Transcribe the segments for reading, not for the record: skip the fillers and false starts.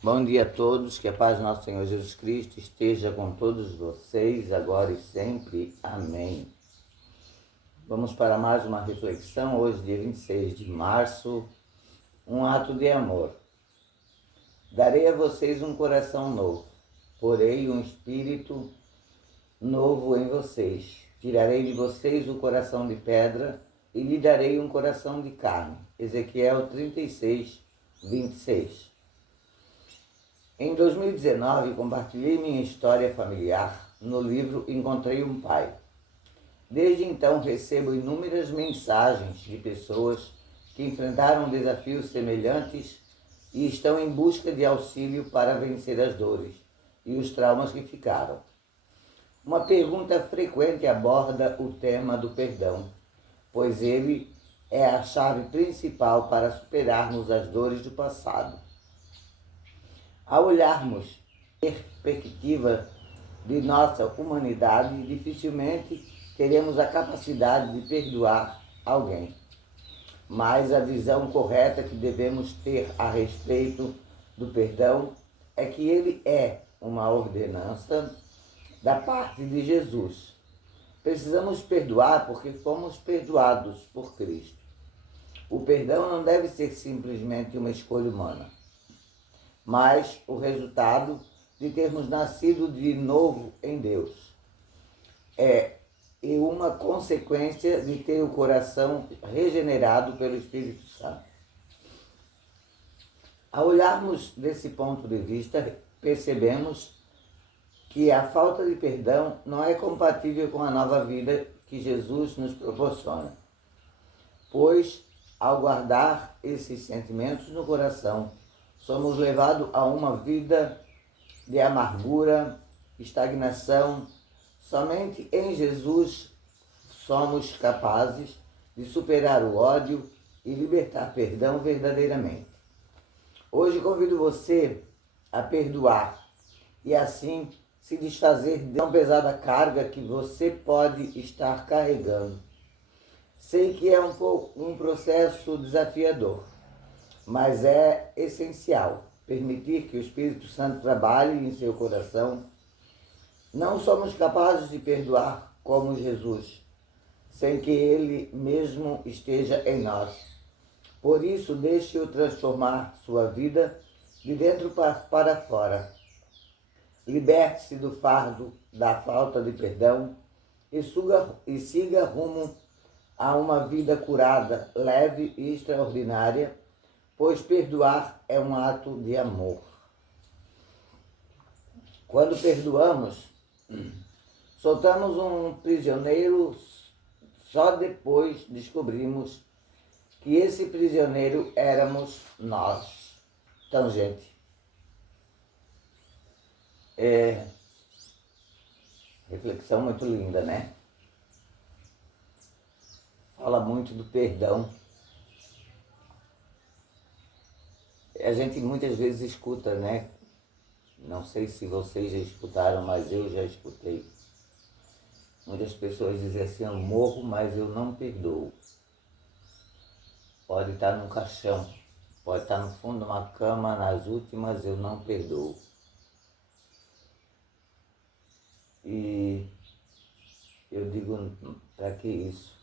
Bom dia a todos, que a paz do nosso Senhor Jesus Cristo esteja com todos vocês, agora e sempre. Amém. Vamos para mais uma reflexão, hoje dia 26 de março, um ato de amor. Darei a vocês um coração novo, porei um espírito novo em vocês. Tirarei de vocês o coração de pedra e lhe darei um coração de carne. Ezequiel 36, 26. Em 2019, compartilhei minha história familiar no livro Encontrei um Pai. Desde então, recebo inúmeras mensagens de pessoas que enfrentaram desafios semelhantes e estão em busca de auxílio para vencer as dores e os traumas que ficaram. Uma pergunta frequente aborda o tema do perdão, pois ele é a chave principal para superarmos as dores do passado. Ao olharmos a perspectiva de nossa humanidade, dificilmente teremos a capacidade de perdoar alguém. Mas a visão correta que devemos ter a respeito do perdão é que ele é uma ordenança da parte de Jesus. Precisamos perdoar porque fomos perdoados por Cristo. O perdão não deve ser simplesmente uma escolha humana, mas o resultado de termos nascido de novo em Deus. E uma consequência de ter o coração regenerado pelo Espírito Santo. Ao olharmos desse ponto de vista, percebemos que a falta de perdão não é compatível com a nova vida que Jesus nos proporciona, pois, ao guardar esses sentimentos no coração, somos levados a uma vida de amargura, estagnação. Somente em Jesus somos capazes de superar o ódio e libertar perdão verdadeiramente. Hoje convido você a perdoar e assim se desfazer de uma pesada carga que você pode estar carregando. Sei que é um processo desafiador, mas é essencial permitir que o Espírito Santo trabalhe em seu coração. Não somos capazes de perdoar como Jesus, sem que Ele mesmo esteja em nós. Por isso, deixe-o transformar sua vida de dentro para fora. Liberte-se do fardo da falta de perdão e siga rumo a uma vida curada, leve e extraordinária, pois perdoar é um ato de amor. Quando perdoamos, soltamos um prisioneiro, só depois descobrimos que esse prisioneiro éramos nós. Então, gente, reflexão muito linda, né? Fala muito do perdão. A gente muitas vezes escuta, né? Não sei se vocês já escutaram, mas eu já escutei. Muitas pessoas dizem assim: eu morro, mas eu não perdoo. Pode estar num caixão, pode estar no fundo de uma cama, nas últimas, eu não perdoo. E eu digo, para que isso?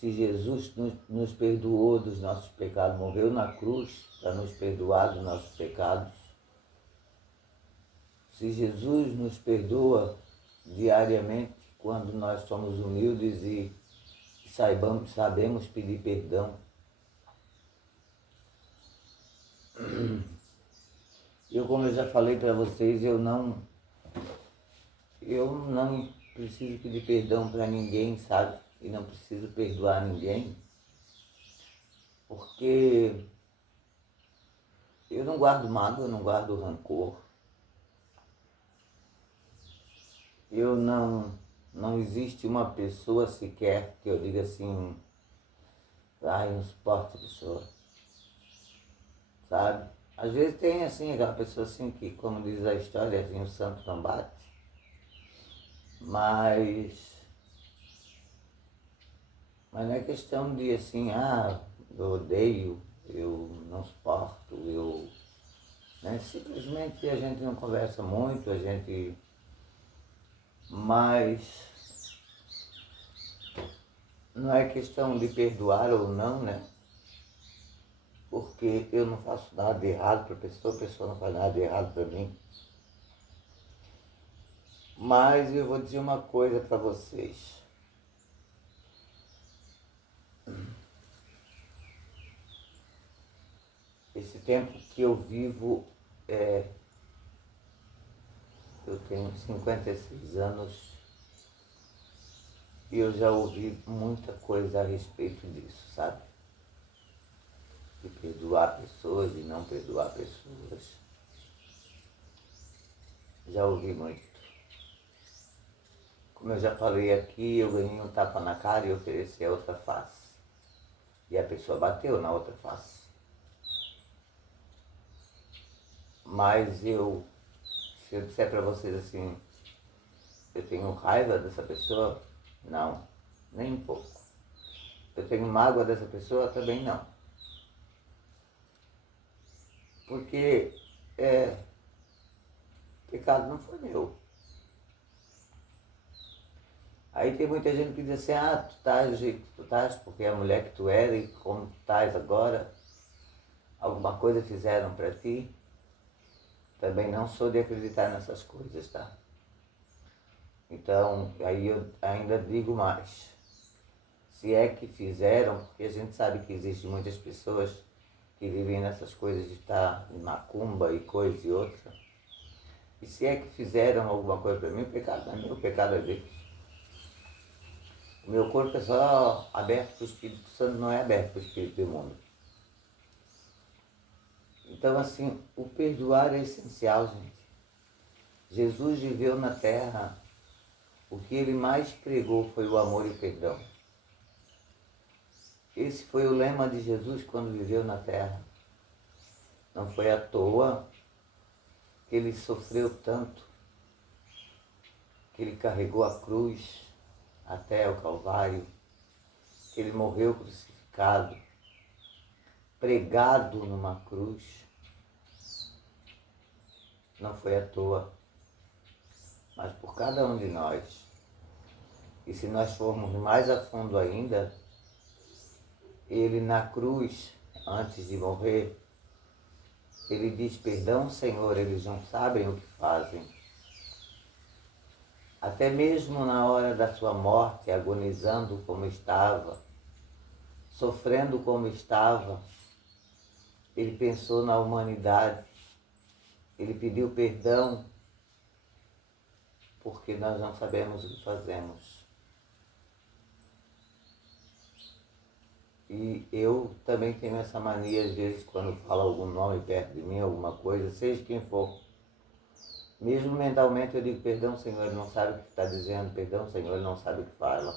Se Jesus nos perdoou dos nossos pecados, morreu na cruz para nos perdoar dos nossos pecados, se Jesus nos perdoa diariamente quando nós somos humildes e sabemos pedir perdão, como eu já falei para vocês, eu não preciso pedir perdão para ninguém, sabe? E não preciso perdoar ninguém, porque eu não guardo mágoa, eu não guardo rancor. Não existe uma pessoa sequer que eu diga assim, eu não suporto a pessoa, sabe? Às vezes tem assim, aquela pessoa assim que, como diz a história, assim, o santo não bate, mas não é questão de assim, eu odeio, eu não suporto, eu né? Simplesmente a gente não conversa muito, mas não é questão de perdoar ou não, né? Porque eu não faço nada de errado para a pessoa não faz nada de errado para mim. Mas eu vou dizer uma coisa para vocês. Esse tempo que eu vivo, eu tenho 56 anos e eu já ouvi muita coisa a respeito disso, sabe? De perdoar pessoas, de não perdoar pessoas. Já ouvi muito. Como eu já falei aqui, eu ganhei um tapa na cara e ofereci a outra face. E a pessoa bateu na outra face. Mas se eu disser para vocês assim, eu tenho raiva dessa pessoa? Não, nem um pouco. Eu tenho mágoa dessa pessoa? Também não. Porque o pecado não foi meu. Aí tem muita gente que diz assim, tu estás do jeito que tu estás, porque é a mulher que tu era e como tu estás agora, alguma coisa fizeram para ti. Também não sou de acreditar nessas coisas, tá? Então, aí eu ainda digo mais. Se é que fizeram, porque a gente sabe que existem muitas pessoas que vivem nessas coisas de estar em macumba e coisa e outra. E se é que fizeram alguma coisa para mim, o pecado não é meu, o pecado é deles. O meu corpo é só aberto para o Espírito Santo, não é aberto para o Espírito do mundo. Então, assim, o perdoar é essencial, gente. Jesus viveu na terra, o que ele mais pregou foi o amor e o perdão. Esse foi o lema de Jesus quando viveu na terra. Não foi à toa que ele sofreu tanto, que ele carregou a cruz até o Calvário, que ele morreu crucificado, pregado numa cruz. Não foi à toa, mas por cada um de nós. E se nós formos mais a fundo ainda, ele na cruz, antes de morrer, ele diz, perdão, Senhor, eles não sabem o que fazem. Até mesmo na hora da sua morte, agonizando como estava, sofrendo como estava, ele pensou na humanidade, ele pediu perdão, porque nós não sabemos o que fazemos. E eu também tenho essa mania, às vezes, quando falo algum nome perto de mim, alguma coisa, seja quem for, mesmo mentalmente eu digo, perdão, Senhor, ele não sabe o que está dizendo, perdão, Senhor, ele não sabe o que fala.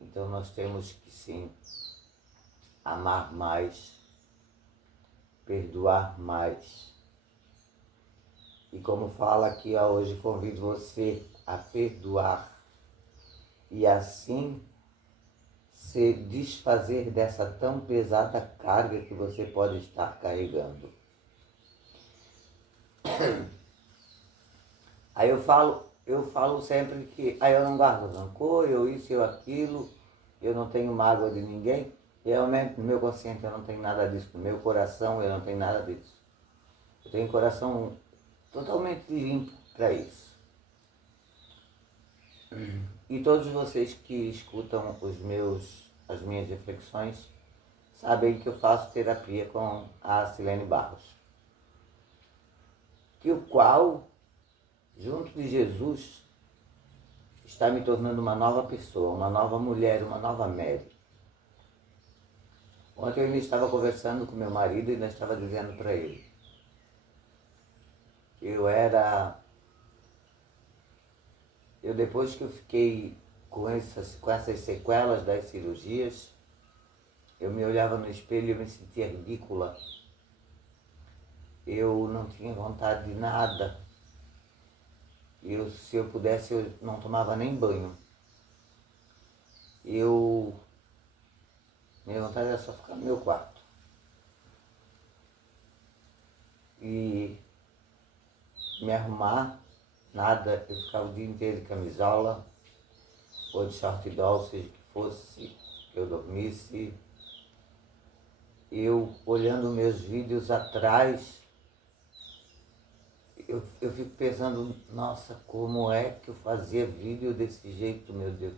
Então nós temos que sim amar mais, perdoar mais. E como fala aqui hoje, convido você a perdoar e assim se desfazer dessa tão pesada carga que você pode estar carregando. Aí eu falo sempre que eu não guardo rancor, eu isso, eu aquilo, eu não tenho mágoa de ninguém. Realmente no meu consciente eu não tenho nada disso, no meu coração eu não tenho nada disso. Eu tenho um coração totalmente limpo para isso. E todos vocês que escutam as minhas reflexões sabem que eu faço terapia com a Silene Barros. Que o qual, junto de Jesus, está me tornando uma nova pessoa, uma nova mulher, uma nova Mary. Ontem eu ainda estava conversando com meu marido e ainda estava dizendo para ele. Depois que eu fiquei com essas sequelas das cirurgias, eu me olhava no espelho e eu me sentia ridícula. Eu não tinha vontade de nada. Se eu pudesse, eu não tomava nem banho. Minha vontade era só ficar no meu quarto. e me arrumar, nada, eu ficava o dia inteiro de camisola, ou de short doll, seja que fosse, que eu dormisse. Eu, olhando meus vídeos atrás, eu fico pensando, nossa, como é que eu fazia vídeo desse jeito, meu Deus?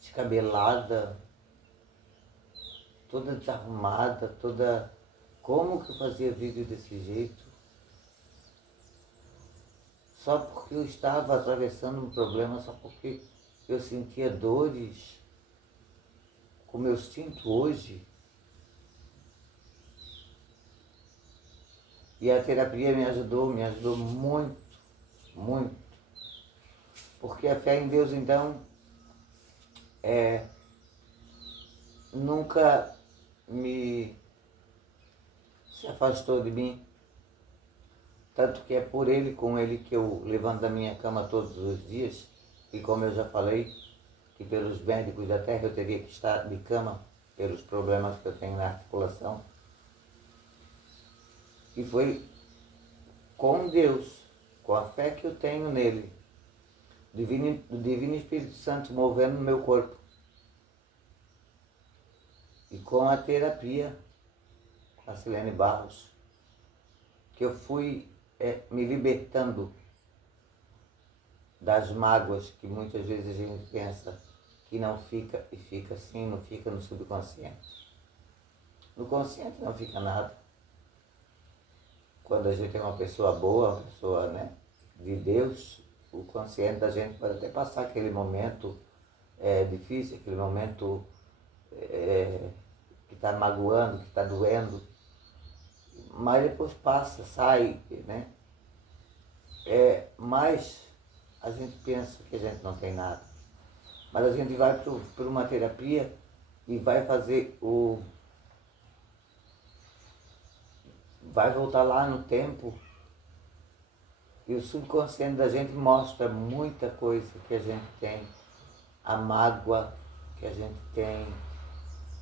Descabelada, toda desarrumada, toda... Como que eu fazia vídeo desse jeito? Só porque eu estava atravessando um problema, só porque eu sentia dores, como eu sinto hoje. E a terapia me ajudou muito, muito. Porque a fé em Deus, então, nunca se afastou de mim. Tanto que é por ele, com ele, que eu levanto da minha cama todos os dias. E como eu já falei, que pelos médicos da terra eu teria que estar de cama pelos problemas que eu tenho na articulação. E foi com Deus, com a fé que eu tenho nele, o Divino Espírito Santo movendo no meu corpo, e com a terapia, com a Silene Barros, que eu fui me libertando das mágoas que muitas vezes a gente pensa que não fica, e fica assim, não fica no subconsciente. No consciente não fica nada. Quando a gente é uma pessoa boa, uma pessoa, né, de Deus, o consciente da gente pode até passar aquele momento difícil, aquele momento que está magoando, que está doendo, mas depois passa, sai, né? Mas a gente pensa que a gente não tem nada. Mas a gente vai por uma terapia e vai fazer vai voltar lá no tempo, e o subconsciente da gente mostra muita coisa que a gente tem, a mágoa que a gente tem.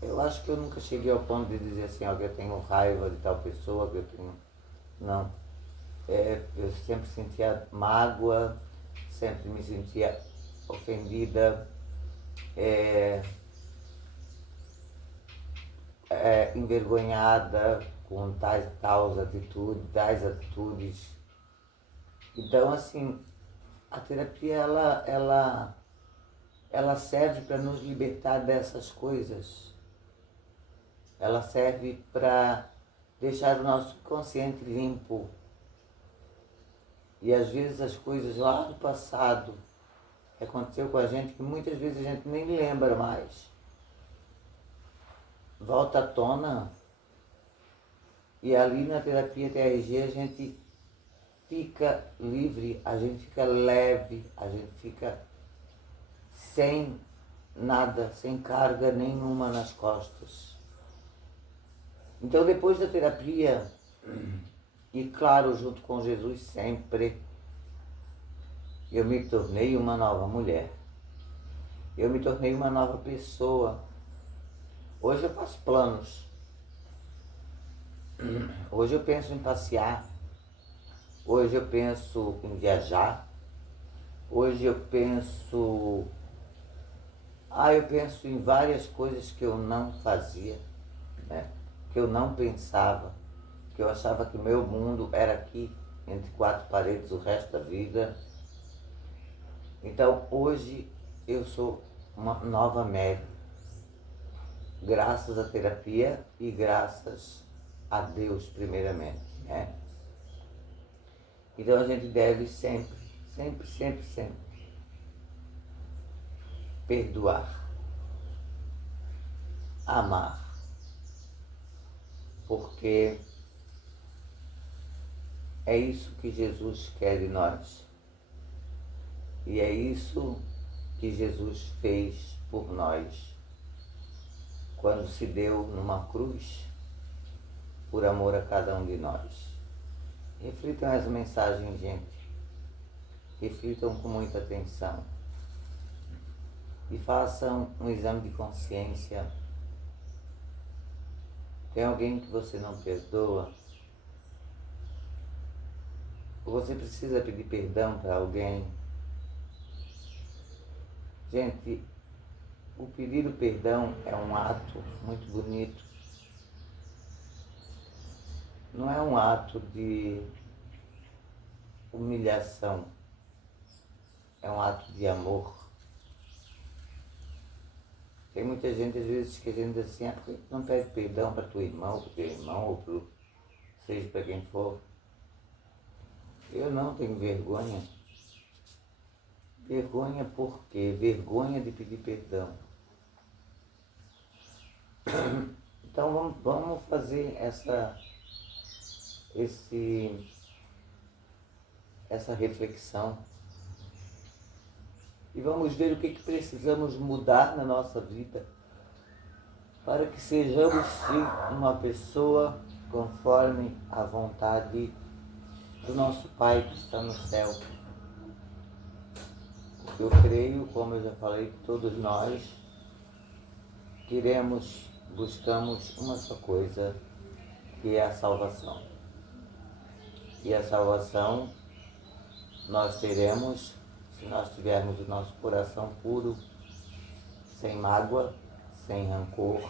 Eu acho que eu nunca cheguei ao ponto de dizer assim, ó, que eu tenho raiva de tal pessoa, que eu tenho... Não. Eu sempre sentia mágoa, sempre me sentia ofendida, envergonhada com tais atitudes. Então, assim, a terapia, ela serve para nos libertar dessas coisas. Ela serve para deixar o nosso consciente limpo. E às vezes as coisas lá do passado que aconteceu com a gente, que muitas vezes a gente nem lembra mais, volta à tona, e ali na terapia TRG a gente fica livre, a gente fica leve, a gente fica sem nada, sem carga nenhuma nas costas. Então, depois da terapia, e claro, junto com Jesus sempre, eu me tornei uma nova mulher. Eu me tornei uma nova pessoa. Hoje eu faço planos. Hoje eu penso em passear. Hoje eu penso em viajar. Hoje eu penso... eu penso em várias coisas que eu não fazia, né? Que eu não pensava, que eu achava que o meu mundo era aqui, entre quatro paredes, o resto da vida. Então, hoje eu sou uma nova Mary, graças à terapia e graças a Deus, primeiramente, né? Então, a gente deve sempre, sempre, sempre, sempre perdoar, amar, porque é isso que Jesus quer de nós. E é isso que Jesus fez por nós, quando se deu numa cruz, por amor a cada um de nós. Reflitam essa mensagem, gente. Reflitam com muita atenção. E façam um exame de consciência. Tem alguém que você não perdoa? Ou você precisa pedir perdão para alguém. Gente, o pedir o perdão é um ato muito bonito. Não é um ato de humilhação, é um ato de amor. Tem muita gente às vezes que a gente diz assim, por que não pede perdão para tua irmã, ou para teu irmão, ou para seja para quem for? Eu não tenho vergonha. Vergonha por quê? Vergonha de pedir perdão. Então vamos fazer essa reflexão e vamos ver o que precisamos mudar na nossa vida para que sejamos sim uma pessoa conforme a vontade do nosso Pai que está no céu. Eu creio, como eu já falei, que todos nós buscamos uma só coisa, que é a salvação. E a salvação nós teremos se nós tivermos o nosso coração puro, sem mágoa, sem rancor,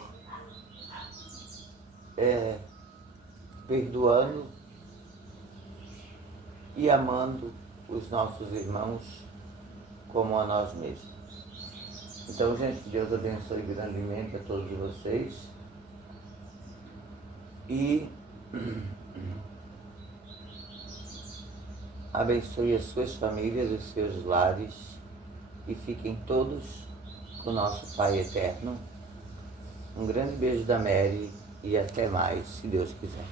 perdoando e amando os nossos irmãos como a nós mesmos. Então, gente, Deus abençoe grandemente a todos vocês e abençoe as suas famílias, os seus lares e fiquem todos com o nosso Pai Eterno. Um grande beijo da Mary e até mais, se Deus quiser.